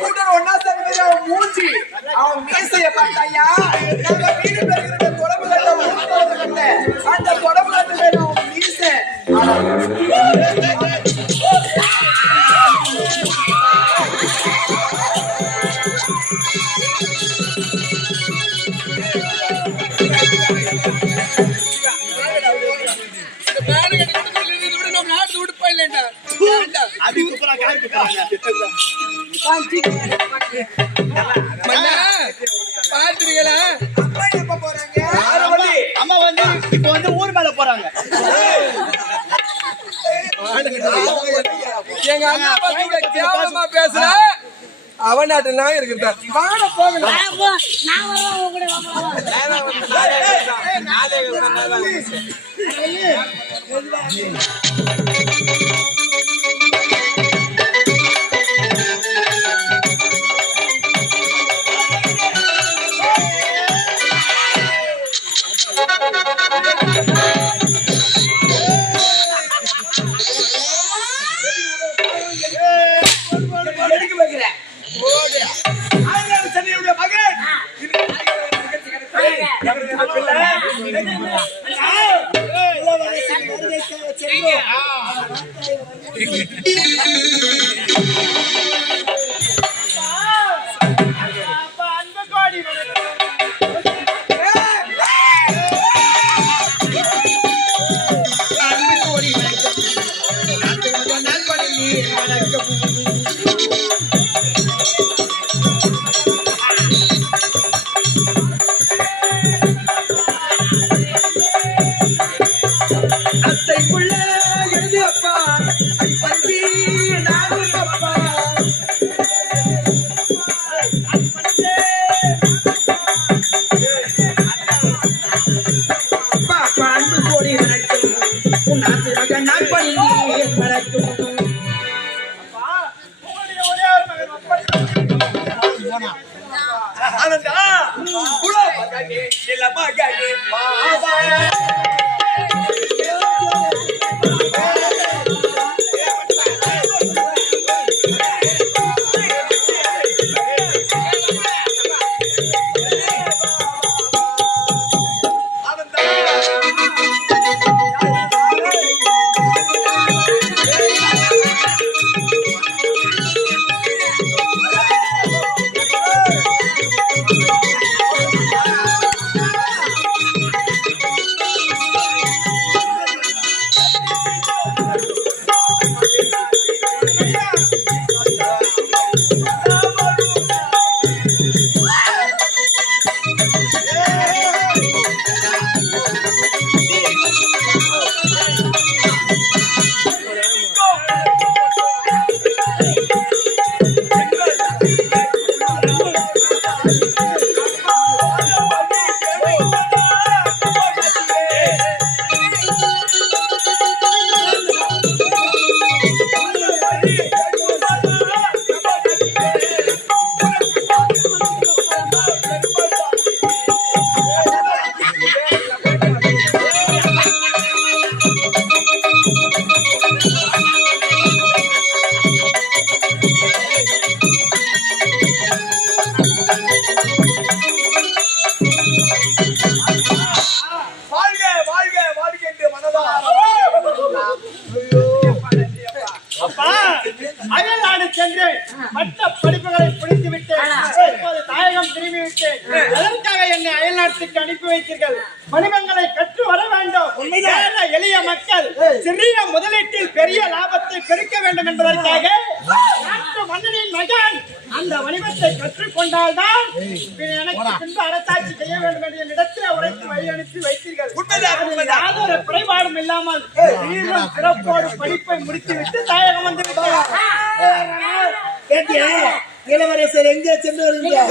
கூட்டம் ஒன்னா சேர்ந்து அவன் மூஞ்சி அவன் மீசைய பார்த்தாயா நம்ம வீடு பெருகிற தொடர்பு கட்ட அந்த தொடர்பு கட்ட அவன் மீசை பாத்துருக்கீங்களா? அம்மா வந்து இப்ப வந்து ஊர் மேல போறாங்க. எங்க அண்ணா பத்தி கேவலமா பேசுற அவன் நாட்டுல இருக்குதா அனுப்பி வைத்தீர்கள். மணிமங்களை கற்று வர வேண்டும். எளிய மக்கள் சிறிய முதலீட்டில் பெரிய லாபத்தை பெருக்க வேண்டும் என்பதற்காக நாட்டு மன்னனின் மகன் அந்த வணிகத்தை கற்றுக்கொண்டால்தான் எனக்கு பின்பு அரசாட்சி செய்ய வேண்டும் என்ற இடத்தில் உரைத்து வழி அனுப்பி வைத்தீர்கள். யாதொரு குறைபாடும் இல்லாமல் சீரும் சிறப்போடு படிப்பை முடித்துவிட்டு தாயகம் வந்து விட்டார். இளவரசர் எங்கே சென்று வருகிறார்?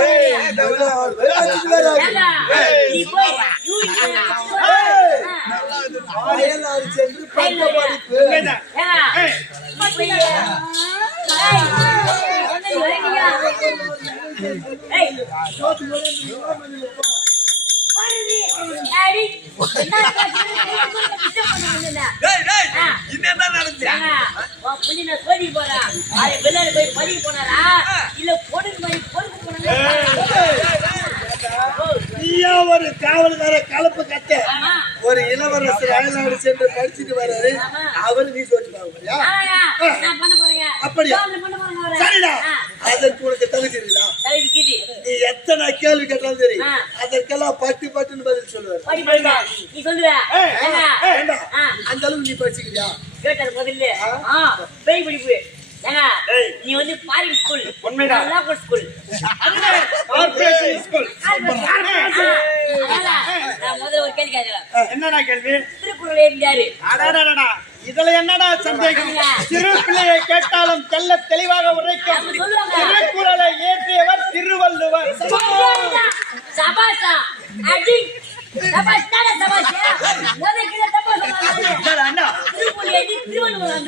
சென்று படிப்பு முந்தி நான் சோதி போறேன் அது வெளியில போய் பழி போனாரா இல்ல பொடுக்கு மாதிரி பொறுப்பு போனாரா நீயா ஒரு காவல்கார கலப்பு கட்ட ஆமா ஒரு இளவரசர் அயல்நாடு சென்று படிச்சுட்டு வர்றாரு அவரு நீ சொல்லிட்டு நான் பண்ண போறேங்க அப்படியா? பண்ண போறேங்க சரிடா அதற்கு உனக்கு தகுதி இருக்குதா தலைவிக்குது நீ எத்தனை கேள்வி கேட்டாலும் சரி ஆ. அதற்கெல்லாம் பட்டுன்னு பதில் சொல்லுவாரு படி படிடா நீ சொல்லுவ ஏண்டா, அந்த அளவுக்கு நீ படிச்சுக்கிறியா கேட்டாரு முதல்ல பேய் படிப்பு ஏங்க நீ வந்து ஃபாரின் ஸ்கூல் உண்மைடா. லோக்கல் ஸ்கூல் கார்ப்பரேஷன் ஸ்கூல் நான் முதல்ல ஒரு கேள்வி கேட்கிறேன் என்னடா கேள்வி திருக்குறள் எழுதியாரு அடாடாடா இதுல என்னடா சந்தேகம் சிறு பிள்ளையை கேட்டாலும் தெல்ல தெளிவாக உரைக்கும் அவங்க சொல்லுவாங்க. திருக்குறளை இயற்றியவர் திருவள்ளுவர் சபாஷா அடி சபாஷ் தான சபாஷ் முதல்ல கீழ தப்பா சொன்னாங்க திருக்குறள் எழுதி திருவள்ளுவர்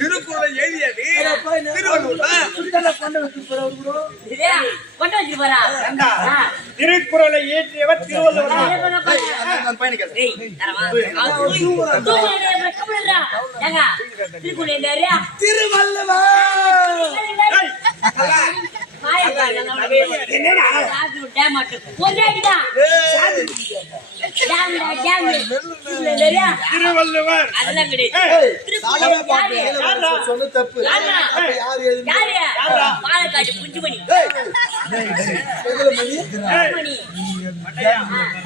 திருக்குறளை எழுதியது திருவள்ளுவர் கொண்டு வச்சு போறா திருக்குறளை இயற்றியவர் திருவள்ளுவர் திருக்குறள் எழுதியாரு திருவள்ளுவர் அதெல்லாம் கிடையாது சொன்ன தப்பு யாரு எழுதி பாலக்காட்டு புஞ்சுமணி மணி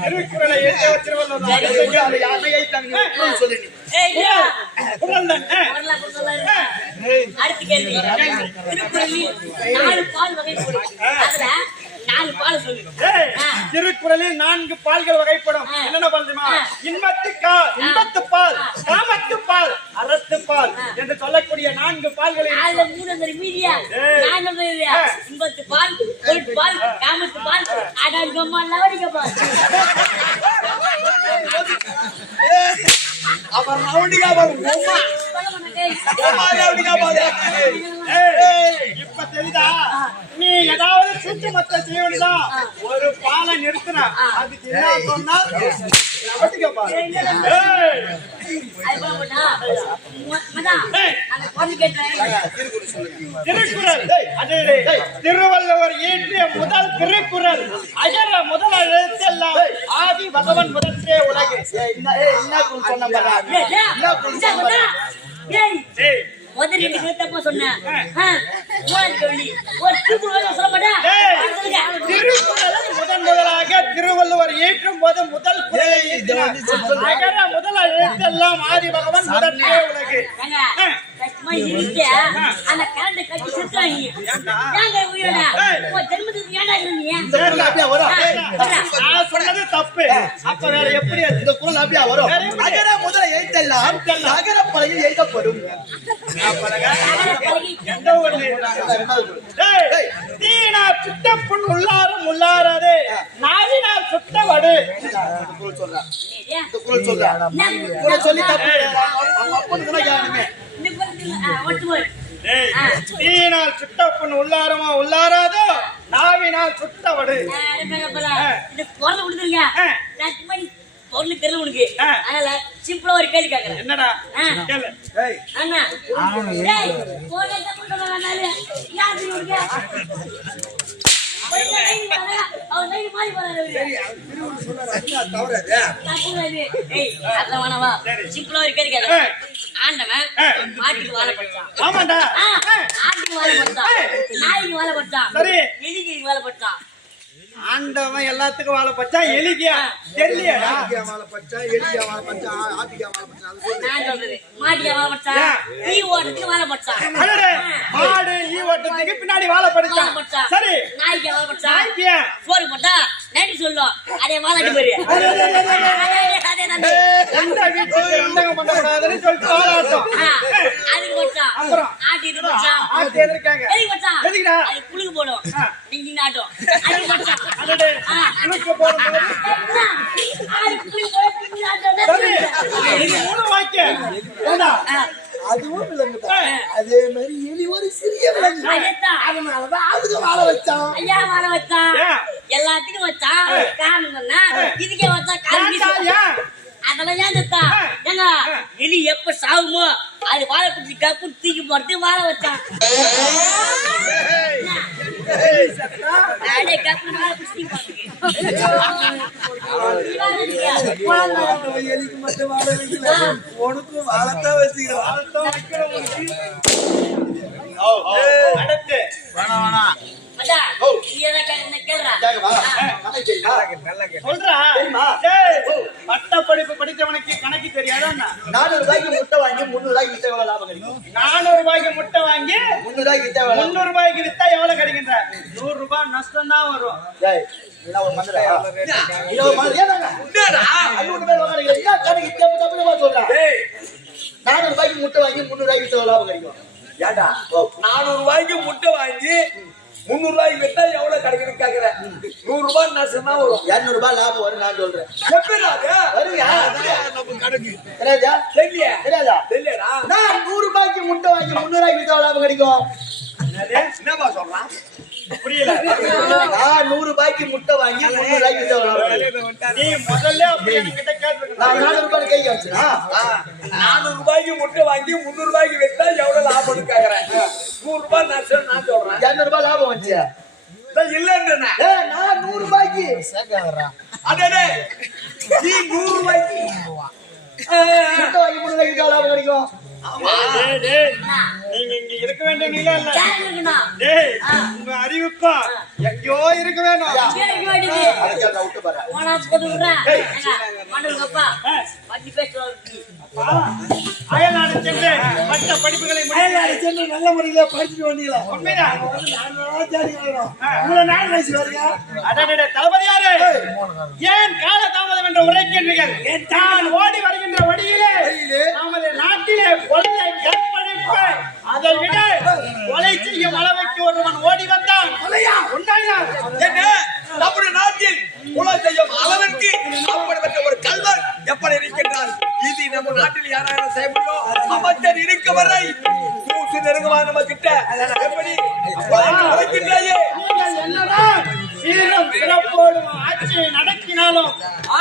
திருக்குறளை இயற்றியவர் திருவள்ளுவர் யாரையை தங்க சொல்லி அடுத்த கேள்வி திருக்குறளில் 4 பால் வகைப்படும் அதுல 4 பால் சொல்லு திருக்குறளில் 4 பால்கள் வகைப்படும் என்னென்ன பால் தெரியுமா இன்பத்து பால் காமத்து பால் அறத்து பால் என்று சொல்லக்கூடிய 4 பால்களை அதுல 3 மீதியா 4 இன்பத்து பால் பொருட் பால் காமத்து பால் அடாங்கம்மா லவடிக்க பால் அவர் ரவுடிகா பாருங்க இப்ப தெரியுதா நீ ஏதாவது சுத்தமத்த செய்ய வேண்டியதா ஒரு பாலை நிறுத்தின அதுக்கு என்ன சொன்னா ரவுடிகா பாரு திருக்குறள் திருவள்ளுவர் இயற்றிய முதல் திருக்குறள் அயர முதல் எழுத்தெல்லாம் ஆதி பகவன் முதற்றே உலகு முதல் 2 கேள்வி சொன்னேன் ஒரு திருக்குறள் சொல்ல மாட்டேன் திருக்குறளை முதலாக திருவள்ளுவர் இயற்றும் போது முதல் குறளை இயற்றினார் அகர முதல் எழுத்தெல்லாம் ஆதி பகவன் முதற்றே உலகு கஷ்டமா இருக்கு அந்த கரண்ட் கட்டி சுத்தாங்க ஏங்க உயிரோட ஜென்மத்துக்கு ஏன்டா இருந்தீங்க நான் சொன்னது தப்பு அப்ப வேற எப்படி இந்த குறள் அப்படியே வரும் அகர முதல எழுத்தெல்லாம் அகர பலகையில் எழுதப்படும் எந்த ஒரு தீனா சுட்டப்புண் உள்ளாரும் உள்ளாரது நாவினால் சுட்டவடு சொல்லி தப்பு அவங்க அப்பனுக்கு கூட கேளுமே தீயினால் சுட்டப்புண் உள்ளாரமா உள்ளாராதோ நாவினால் சுட்டவடு பொருள் தெரியல உனக்கு அதனால சிம்பிளா ஒரு கேள்வி கேட்கறேன் என்னடா கேளு அண்ணா சிம்பிளா ஒரு கேள்வி கேட்கறேன் ஆண்டவன் மாட்டுக்கு வாழை படுத்தான் ஆமாண்டா ஆட்டுக்கு வாழை படுத்தான் நாய்க்கு வாழை படுத்தான் சரி எலிக்கு வாழை படுத்தான் ஆண்டவன் எல்லாத்துக்கும் வாழை பச்சான் எலிக்கியா தெரியலையா வாழை பச்சா எலியா வாழை பச்சா ஆட்டிக்கா வாழை பச்சா நான் சொல்றது மாட்டியா வாழை படுத்தான் ஈ ஓட்டத்துக்கு வாழை படுத்தான் மாடு ஈ ஓட்டத்துக்கு பின்னாடி வாழை படுத்தான் சரி நாய்க்கு வாழை படுத்தான் நாய்க்கியா சோறு போட்டா நைட்டு சொல்லும் அதே வாழாட்டி போயிரு அதே நன்றி எந்த வீட்டுக்கு எந்தகம் பண்ணக்கூடாதுன்னு சொல்லிட்டு வாழாட்டம் அதுக்கு படுத்தான் அப்புறம் ஆட்டி இது படுத்தான் ஆட்டு எதிர்க்காங்க எதுக்கு படுத்தான் எதுக்குடா அது புழுகு போடும் நீங்க நாட்டும் அதுக்கு படுத்தான் அதோட இழுக்க போடும்போது சரி இது மூணு வாக்கியம் ஏண்டா அதுவும் விலங்குதா அதே மாதிரி எலி ஒரு சிறிய விலங்கு அதனாலதான் அதுக்கு வாழை வச்சான் ஐயா வாழை வச்சான் எல்லாத்துக்கும் வச்சான் காரணம் சொன்னா இதுக்கே வச்சா காரணம் அதெல்லாம் ஏன் தத்தா ஏங்க எலி எப்ப சாகுமோ அது வாழை பிடிச்சி கப்பு தூக்கி போட்டு வாழ வச்சான். அதே கப்பு வாழை பிடிச்சி எலிக்கு மட்டும் வாழ வைக்கல, உனக்கும் வாழத்தான் வச்சுக்கிறோம். அடுத்து சொல்றா, பட்ட படிப்பு படித்தவனுக்கு கணக்கு தெரியாதா? 400 ரூபாய்க்கு முட்டை வாங்கி 300 ரூபாய்க்கு வித்தா எவ்வளவு லாபம் கிடைக்கும்? 400 ரூபாய்க்கு முட்டை வாங்கி 300 ரூபாய்க்கு வித்தா எவ்வளவு? 300 ரூபாய்க்கு வித்தா எவ்வளவு கிடைக்கின்ற? 100 ரூபாய் நஷ்டம் தான் வரும். டேய், இதெல்லாம் ஒரு மந்திரா? இது ஒரு மந்திரம். ஏதாங்க? என்னடா? அல்லூட்டு பேர் வாங்குறீங்க. என்ன கணக்கு தப்பு தப்புமா சொல்றா? 400 ரூபாய்க்கு முட்டை வாங்கி 300 ரூபாய்க்கு வித்தா எவ்வளவு லாபம் கிடைக்கும்? ஏண்டா 400 ரூபாய்க்கு முட்டை வாங்கி 300 ரூபாய்க்கு வித்தா எவ்வளவு கிடைக்குன்னு கேக்குற? 100 ரூபாய் நஷ்டம் தான் வரும். 200 ரூபாய் லாபம் வரும் நான் சொல்றேன். எப்படிடா அது? வருவியா? நம்ம கணக்கு தெரியாதா? தெரியலையே. தெரியாதா? தெரியலடா. நான் 100 ரூபாய்க்கு முட்டை வாங்கி 300 ரூபாய்க்கு வித்தா எவ்வளவு லாபம் கிடைக்கும்? என்னப்பா சொல்றான்? புரியல. நான் 100 ரூபாய்க்கு முட்டை வாங்கி 300 ரூபாய்க்கு வித்தா எவ்வளவு லாபம் கிடைக்கும்? நீ முதல்ல அப்படி என்கிட்ட கேட்டிருக்கணும். நான் 400 ரூபாய் கை காமிச்சனா? 400 ரூபாய்க்கு முட்டை வாங்கி 300 ரூபாய்க்கு வித்தா எவ்வளவு லாபம்னு கேக்குறேன். 100 ரூபாய் நஷ்டம் நான் சொல்றேன். 200 ரூபாய் லாபம் வந்துச்சு. இல்லன்றேன். ஏய், நான் 100 ரூபாய்க்கு அடடே, நீ 100 ரூபாய்க்கு முட்டை வாங்கி 300 ரூபாய்க்கு வித்தா லாபம் கிடைக்கும். டேய், நீங்க இங்க இருக்க வேண்டிய நிலை இல்ல. டேய், உங்க அறிவுப்பா எங்கேயோ இருக்க வேணும். அதுக்கு நான் விட்டு போறேன். அயல்நாடு சென்று மற்ற படிப்புகளை முடித்து நல்ல முறையில படிச்சுட்டு வந்தீங்களா? உண்மைதான். இவ்வளவு நாள் கழிச்சு வரீங்க. அடடே, தளபதியாரே, ஏன் கால தாமதம் என்று உரைக்கின்றீர்கள்? நான் ஓடி வருகின்ற வழியிலே நமது நாட்டிலே கொள்ளை கற்பழிப்பு, அதை விட கொலை செய்யும் அளவுக்கு ஒருவன் ஓடி வந்தான். உண்மைதான். என்ன நம்முடைய நாட்டில் கொலை செய்யும் அளவிற்கு அப்படிப்பட்ட ஒரு கல்வர் எப்படி இருக்கின்றார்? இது நம்ம நாட்டில் யாராவது செய்ய முடியும்? அமைச்சர் இருக்க வரை தூசு நெருங்கமா நம்ம கிட்ட எப்படி உழைக்கின்றாயே? நீங்கள் என்னதான் சீரும் சிறப்போடும் ஆட்சியை நடத்தினாலும்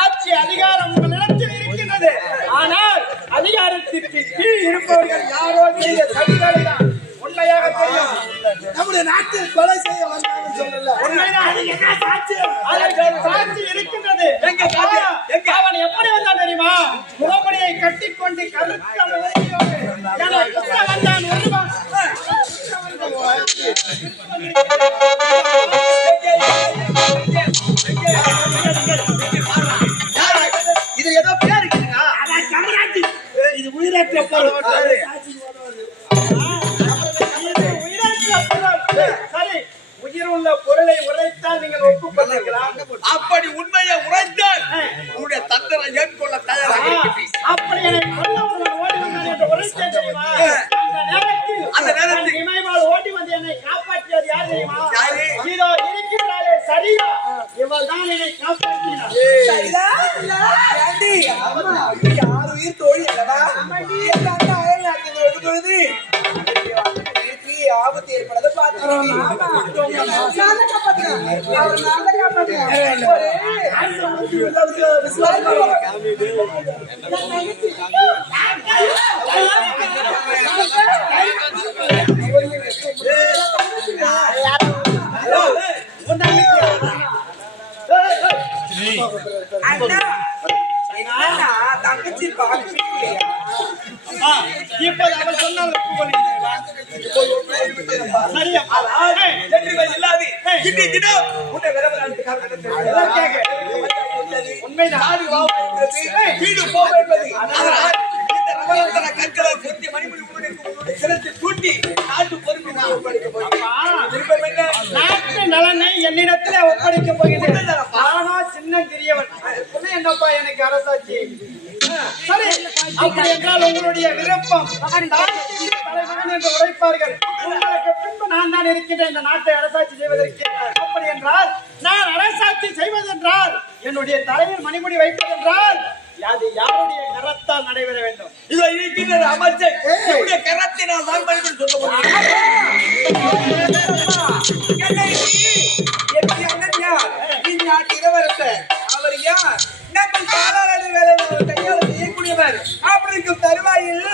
ஆட்சி அதிகாரம் உங்களிடத்தில் இருக்கின்றது. ஆனால் அதிகாரத்திற்கு கீழ் இருப்பவர்கள் யாரோ செய்ய சதிகளைதான் உண்மையாக தெரியும். நம்முடைய நாட்டில் கொலை செய்ய வந்தாங்கன்னு சொல்லல. உண்மைதான். அது என்ன சாட்சி? அதற்கு சாட்சி இருக்கின்றது. எங்க சாட்சி? எங்க? அவன் எப்படி வந்தான் தெரியுமா? முகமுடியை கட்டிக்கொண்டு கருத்த முகமுடியோடு எனக்கு வந்தான். ஒருவன் இது ஏதோ பேர் இருக்குங்க. இது உயிரற்ற பொருள். உயிரற்ற பொருள். சரி, உயிர் உள்ள பொருளை உரைத்தால் நீங்கள் ஒப்புக்கொள்ளுங்களா? அப்படி உண்மையை உரைத்தால் உன்னுடைய தந்தரை ஏற்கொள்ள தயாராக இருக்கிறேன். அப்படி என்னை கொல்ல ஒருவன் ஓடி வந்தான் என்று உரைத்தேன் தெரியுமா? அந்த நேரத்தில் இமைவால் ஓடி வந்து என்னை காப்பாற்றியது யார் தெரியுமா? இதோ இருக்கிறாளே சரியா, இவள் தான் என்னை காப்பாற்றினார். யார் உயிர் தோழி அல்லவா? எழுதுவது ஆபத்து ஏற்படாத தங்கச்சி இப்போது அவள் சொன்னால் ஒப்புக்கொள்கிறீர்களா? சரியா? உண்மைதான். வீடு போக என்பது கற்களை பொருத்தி மணிமொழி கூட்டி நாட்டு பொறுப்பு நாட்டு நலனை என்னிடத்திலே ஒப்படைக்க போகிறேன். நானா சின்ன சிறியவன். என்னப்பா எனக்கு அரசாட்சி? சரி, அப்படி என்றால் உங்களுடைய விருப்பம் தலைவன் என்று உரைப்பார்கள். உங்களுக்கு பின்பு நான் தான் இருக்கின்றேன் இந்த நாட்டை அரசாட்சி செய்வதற்கு. அப்படி என்றால் நான் அரசாட்சி செய்வதென்றால் என்னுடைய தலையில் மணிமுடி வைப்பதென்றால் அது யாருடைய கரத்தால் நடைபெற வேண்டும்? இதோ இருக்கின்ற அமைச்சர் என்னுடைய கரத்தினால் தான் மணிமொழி சொல்ல இளவரசர் அவர் யார்? நம்ம பாலாளர் வேலை கையாள செய்யக்கூடியவர். அப்படி இருக்கும் தருவாயில்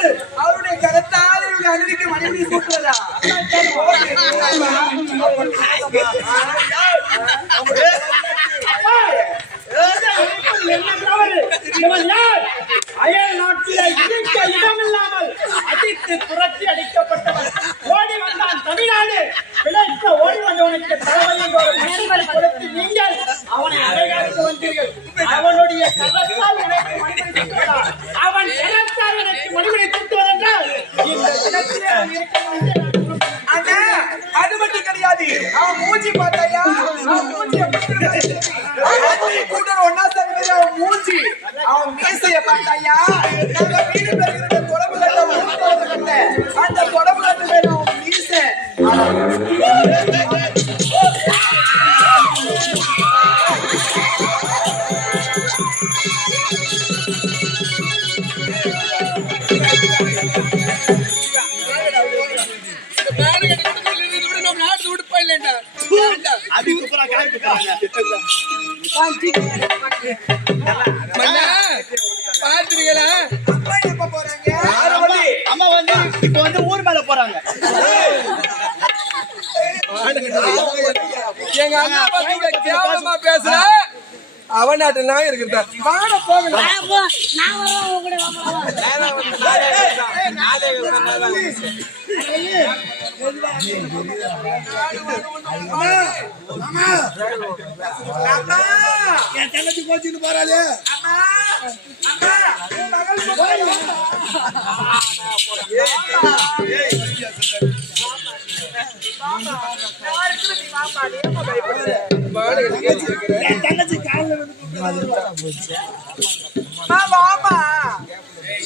மறுபடியும் கூட்டுறதா அயல் நாட்டிலே இருக்க இடமில்லாமல் அடித்து புரட்சி அடிக்கப்பட்டவன் ஓடி வந்தான் தமிழ்நாடு பிழைத்த ஓடி வந்தவனுக்கு தலைவலில் ஒரு மனிதர்கள் கொடுத்து நீங்கள் அவனை அடையாளத்து வந்தீர்கள் அவனுடைய கரத்தால் எனக்கு மனிதனை சுட்டுவதால் அவன் கரத்தால் எனக்கு மனிதனை சுட்டுவதென்றால் இந்த இடத்திலே அவன் இருக்க மாட்டேன். அண்ணா அது மட்டும் கிடையாது அவன் மூஞ்சி பார்த்தாயா அவன் மூஞ்சி கூட்டம் ஒன்னா சேர்ந்து அவன் மூஞ்சி அவன் மீசைய பார்த்தாயா நாங்க வீடு பேர் இருக்கிற தொடர்பு கட்ட அந்த தொடர்பு கட்டு பேர் அவன் மீசை பாத்துருக்கீங்களா அப்பா எப்ப போறாங்க அம்மா வந்து இப்ப வந்து ஊர் மேல போறாங்க. எங்க அண்ணா பத்தி கேவலமா பேசுற அவன் நாட்டுல இருக்கிறதா வாட போகணும் நான் வரோம் உங்க கூட அம்மா என் தங்கச்சி கோச்சிட்டு போறாளே அம்மா அம்மா உன் மகள் போய் என் தங்கச்சி காலில் வாமா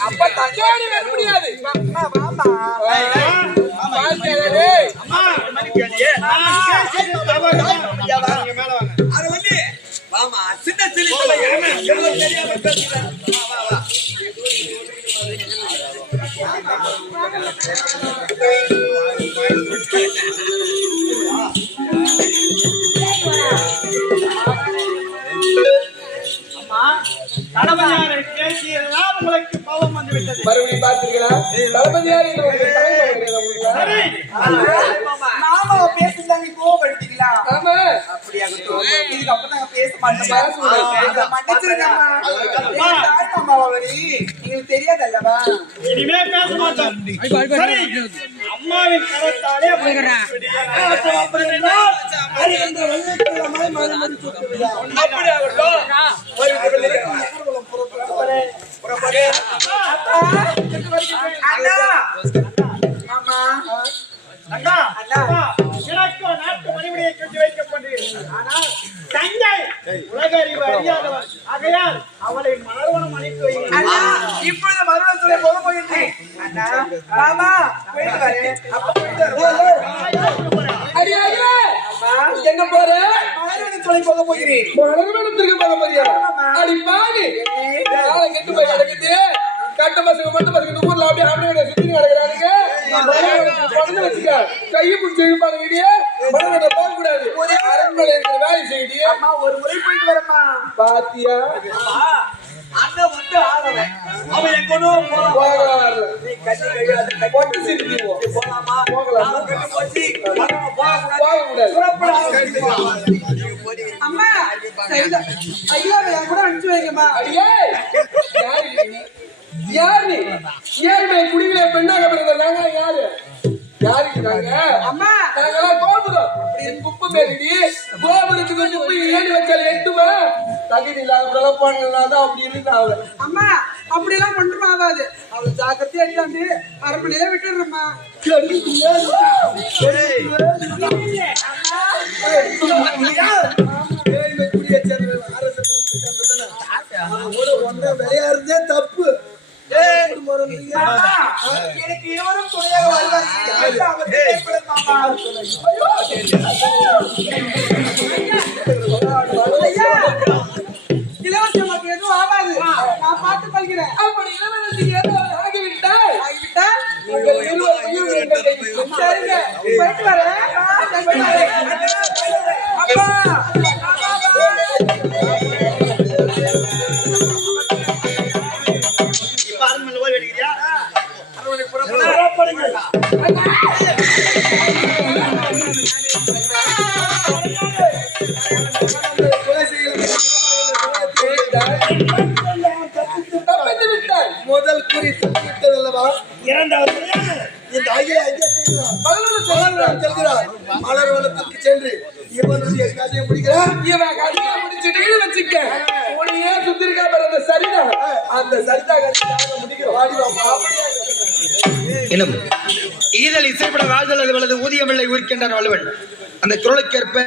அப்ப தங்கோடி வர முடியாது வாமா அது வந்து வாமா சின்ன சின்ன தெரியாம பேசுறேன் தளபதியாரை பேசியதெல்லாம் உங்களுக்கு பாவம் வந்து விட்டது. மறுபடியும் பாத்தீங்களா தளபதியார் சரி, மாமா பேசுறாங்க கோவப்படுத்தீங்களா ஆமா அப்படியாகட்டும் இதுக்கு அப்புறம் நாங்க பேச மாட்டோம் மன்னிச்சிருங்கம்மா தாய் மாமா அவரு உங்களுக்கு தெரியாதல்லவா இனிமே பேச மாட்டோம். சரி, அம்மாவின் கரத்தாலே அப்படி என்றால் அறிகின்ற வெள்ளத்துலமாய் மறுமொழி சுட்டு விடா அண்ணா, எனக்கு ஒரு நாட்டு மணிமுடியை கட்டி வைக்கப்பட்டது. ஆனால் தங்கை உலக அறிவு அறியாதவர் ஆகையால் அவளை மலர்வனம் அழைத்து வைங்கள். அண்ணா இப்பொழுது மறுமணம் சொல்ல போக போயிருந்தேன் அண்ணா மாமா போயிட்டு வரேன் அப்ப போயிட்டு வரேன். எங்க போற மறுமணம் சொல்ல போக போகிறேன் மலர்வனத்துக்கு போக போறியா அடி பாவி நாளை கெட்டு போய் கிடக்குது கட்ட பசங்க மொத்த பசங்க இந்த ஊர்ல அப்படியே ஆம்பளை சுத்தி கிடக்குறானுங்க குழந்தை வச்சுக்க கையை பிடிச்சி இழுப்பாங்க வீடியோ மலர்வன போக கூடாது அரண்மனை இருக்கிற வேலை செய்யுது அம்மா ஒரு முறை போயிட்டு வரேம்மா பாத்தியா அண்ணன் வந்து ஆடுறேன் அவன் எங்கனோ நீ கட்டி கையால பொட்டு சிரிக்குவோம் போலாமா போகலாம் கட்டி போச்சு போக கூடாது அம்மா சரிதான் ஐயா நான் கூட அனுப்பிச்சு வைங்கம்மா அடியே யாரு நீ யார் நீ ஏழ்மை குடியில பெண்ணாக பிறந்த நாங்க யாரு யாருக்கு நாங்க அம்மா நாங்கெல்லாம் கோபுரம் அப்படி குப்பை பேசிடி கோபுரத்துக்கு குப்பை ஏறி வச்சால் எட்டுமா தகுதி இல்லாத பண்ணதான் அப்படி இருந்தாங்க அம்மா அப்படி எல்லாம் ஒன்றும் ஆகாது அவள் ஜாக்கிரதையா அடிக்காந்து அரண்மனையில விட்டுடுறம்மா ஏழ்மை குடியை சேர்ந்த அரசு ஒன்றை விளையாடுறதே தப்பு எனக்கு இருவரும் துணையாக வருவாங்க இலவச மக்கள் எதுவும் ஆகாது நான் பார்த்துக் கொள்கிறேன் அப்படி இளவரசிக்கு ஏதாவது ஆகிவிட்டால் ஆகிவிட்டால் நீங்கள் இருவர் உயிர் எங்கள் கையில். சரிங்க போயிட்டு வரேன் அப்பா இப்ப அரண்மனை ஓய்வு எடுக்கிறியா? அரண்மனை புறப்படுங்கள். தப்பித்து விட்டாய். முதல் குறி தப்பிவிட்டது அல்லவா? இரண்டாவது முறையாக இந்த ஐயா ஐயா செல்கிறார். மலர்வனம் செல்கிறார். மலர்வனத்திற்கு சென்று இவனுடைய கதையை முடிக்கிறார். இவன் கதையை முடிச்சுட்டு வச்சுக்க. உன்னையே சுத்திருக்கா பாரு அந்த சரிதா. அந்த சரிதா கதையை முடிக்கிறோம். வாடி வாப்பா. எனும் ஈதல் இசைப்பட வாழ்தல் அது வலது ஊதியமில்லை உயிர்க்கின்றான் வள்ளுவன் அந்த குரலுக்கேற்ப